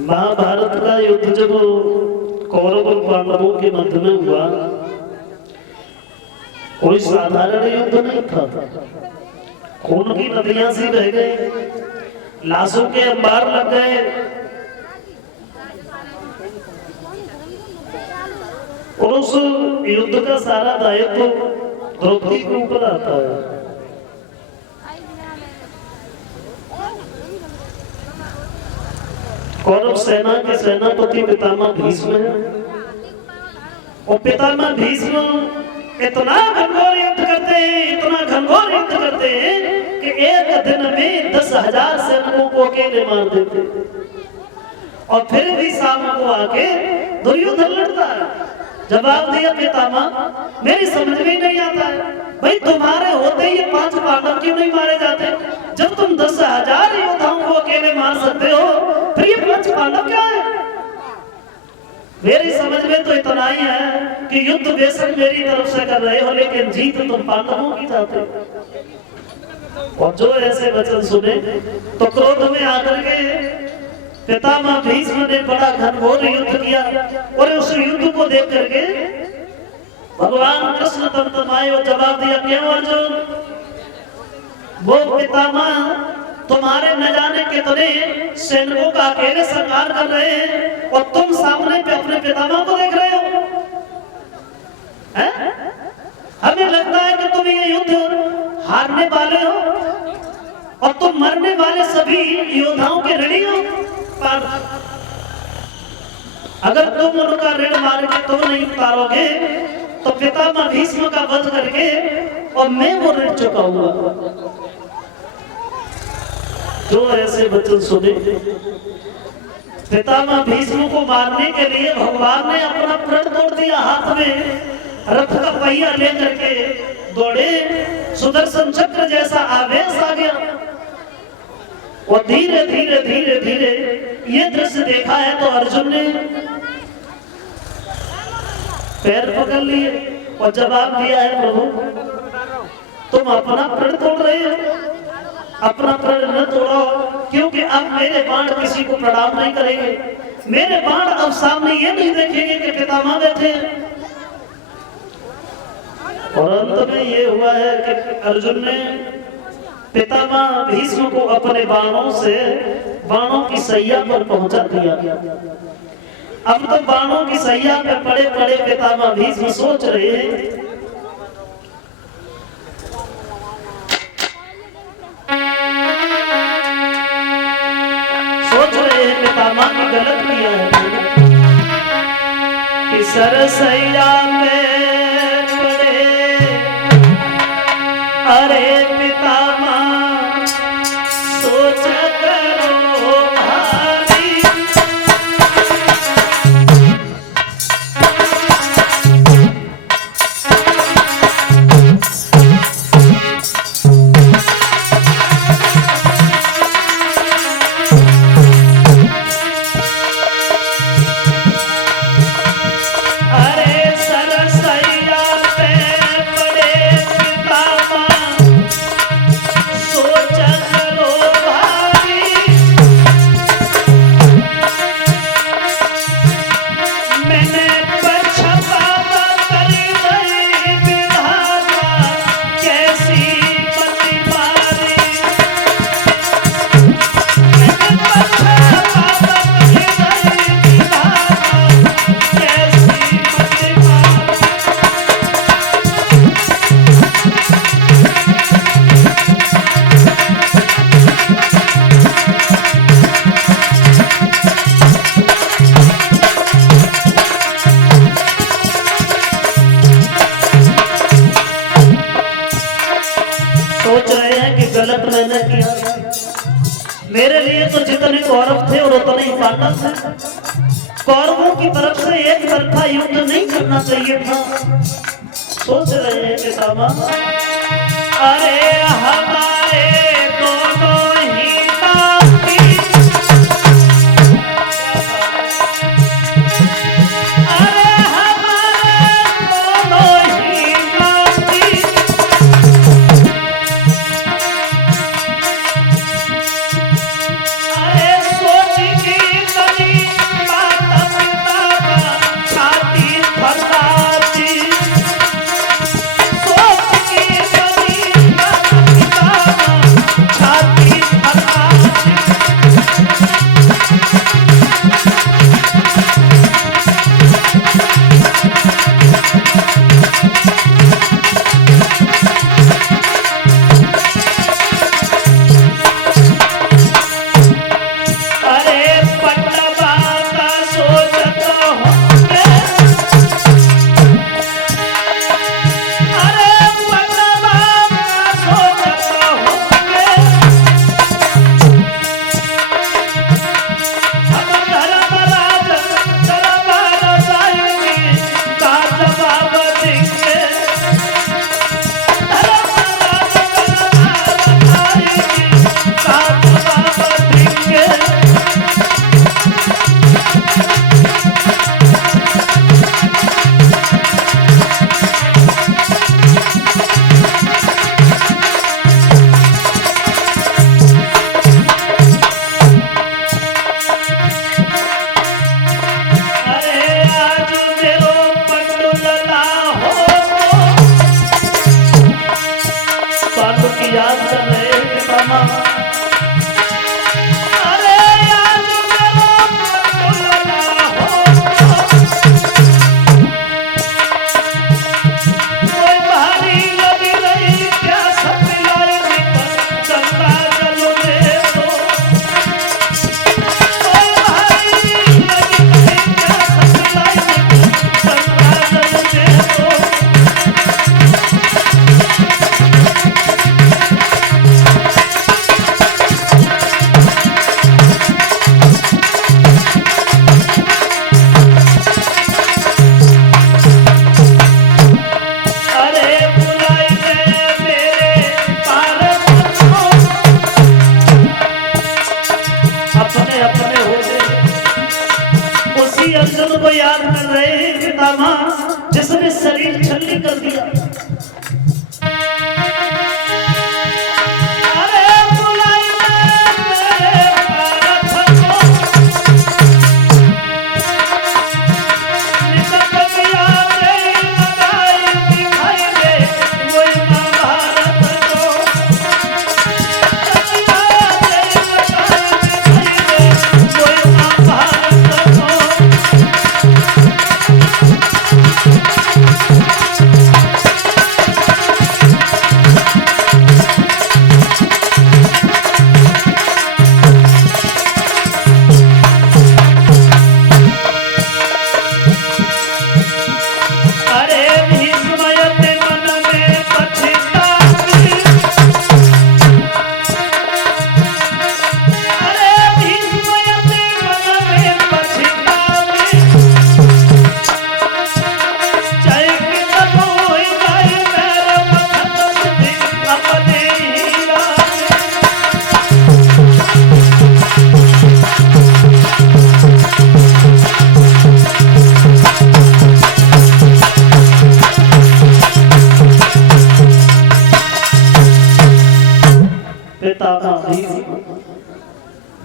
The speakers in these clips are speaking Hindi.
महाभारत का युद्ध जब कौरव और पांडवों के मध्य में हुआ, कोई साधारण युद्ध नहीं था। खून की नदियां सी बह गई, लाशों के अंबार लग गए। और उस युद्ध का सारा दायित्व द्रौपदी के ऊपर आता है। कौरव सेना के सेनापति पितामह भीष्म है, और पितामह भीष्म इतना घनघोर युद्ध करते हैं, इतना घनघोर युद्ध करते हैं कि एक दिन में 10,000 सैनिकों को अकेले मार देते। और फिर भी शाम को आके दुर्योधन लड़ता है। जवाब दिया पितामह, मेरी समझ में नहीं आता है, भाई तुम्हारे होते ही 5 पांडव क्यों नहीं मारे जाते? जब तुम 10,000 योद्धाओं को अकेले मार सकते हो, फिर ये 5 पांडव क्या है? मेरी समझ में तो इतना ही है कि युद्ध बेशक मेरी तरफ से कर रहे हो, लेकिन जीत तुम पांडवों की चाहते हो। और जो ऐसे वचन सुने तो क्रोध में आकर के पितामह भीष्म ने बड़ा घनघोर युद्ध किया। और उस युद्ध को देख करके भगवान कृष्ण तमतमाए और जवाब दिया, क्यों अर्जुन? वो पितामह तुम्हारे न जाने कितने सैनिकों का अकेले संहार कर रहे हैं, और तुम सामने पे अपने पितामह को देख रहे हो। हमें लगता है कि तुम ये युद्ध हारने वाले हो, और तुम मरने वाले सभी योद्धाओं के ऋणी हो। अगर तुम उनका ऋण मार के तुम नहीं उतारोगे, तो पितामह भीष्म का वध करके और मैं वो ऋण चुकाऊंगा। जो ऐसे वचन सुने, पितामह भीष्म को मारने के लिए भगवान ने अपना प्रण तोड़ दिया। हाथ में रथ का पहिया लेकर के दौड़े, सुदर्शन चक्र जैसा आवेश आ गया। और धीरे धीरे धीरे धीरे ये दृश्य देखा है तो अर्जुन ने पैर पकड़ लिए और जवाब दिया है, प्रभु तुम अपना प्रण तोड़ रहे हो, अपना प्रण न तोड़ो, क्योंकि अब मेरे बाण किसी को प्रणाम नहीं करेंगे। मेरे बाण अब सामने ये नहीं देखेंगे कि पितामह बैठे। और अंत में ये हुआ है कि अर्जुन ने पितामह भीष्म को अपने बाणों से बाणों की सैया पर पहुंचा दिया। अब तो बाणों की सैया पे पड़े पड़े पितामह भीष्म सोच रहे हैं, पितामह की गलत किया है कि सरसैया में पड़े। अरे पितामह सोच करो भारी, मेरे लिए तो जितने कौरव थे और उतने ही पांडव थे। कौरवों की तरफ से एक तरफा युद्ध नहीं करना चाहिए था। सोच रहे हैं पितामह, अरे हमारे दोनों ही नाती, अरे हमारे दोनों ही नाती, अरे सोच की कली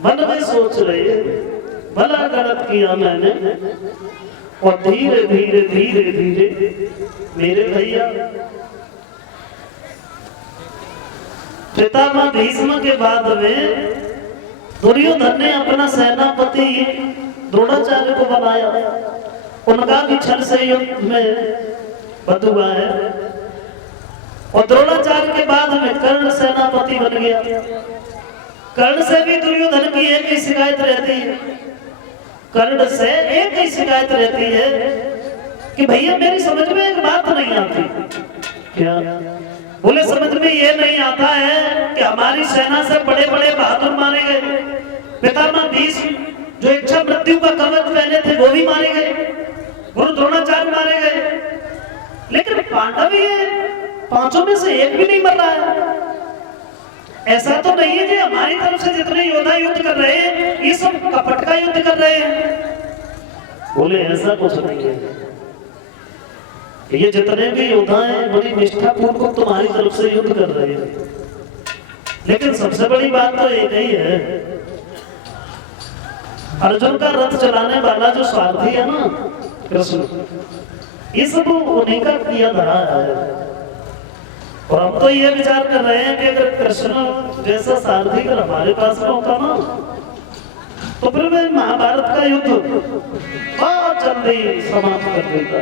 मन में सोच रहे भला गलत किया मैंने, और धीरे धीरे धीरे धीरे मेरे भैया पितामह भीष्म के बाद में दुर्योधन ने अपना सेनापति द्रोणाचार्य को बनाया। उनका भी छल से युद्ध में वध हुआ है, और द्रोणाचार्य के बाद में कर्ण सेनापति बन गया। कर्ण से भी दुर्योधन की एक ही शिकायत रहती है, कर्ण से एक ही शिकायत रहती है कि भैया मेरी समझ में एक बात नहीं आती। क्या? बोले समझ में ये नहीं आता है कि हमारी सेना से बड़े बड़े बहादुर मारे गए, पितामह भीष्म जो इच्छा मृत्यु का कवच पहने थे वो भी मारे गए, गुरु द्रोणाचार्य मारे गए, लेकिन पांडव ये पांचों में से एक भी नहीं मर रहा है। ऐसा तो नहीं है कि हमारी तरफ से जितने योद्धा युद्ध कर रहे हैं ये सब कपट का युद्ध कर रहे हैं। बोले ऐसा कुछ नहीं है, ये जितने भी योद्धा हैं बड़ी निष्ठापूर्वक तुम्हारी तरफ से युद्ध कर रहे हैं, लेकिन सबसे बड़ी बात तो एक ही है, अर्जुन का रथ चलाने वाला जो सारथी है ना कृष्ण, ये सब उन्हीं का किया धरा है। और हम तो ये विचार कर रहे हैं कि अगर कृष्ण जैसा सारथी अगर हमारे पास में होता ना तो फिर मैं महाभारत का युद्ध बहुत जल्दी समाप्त कर देता।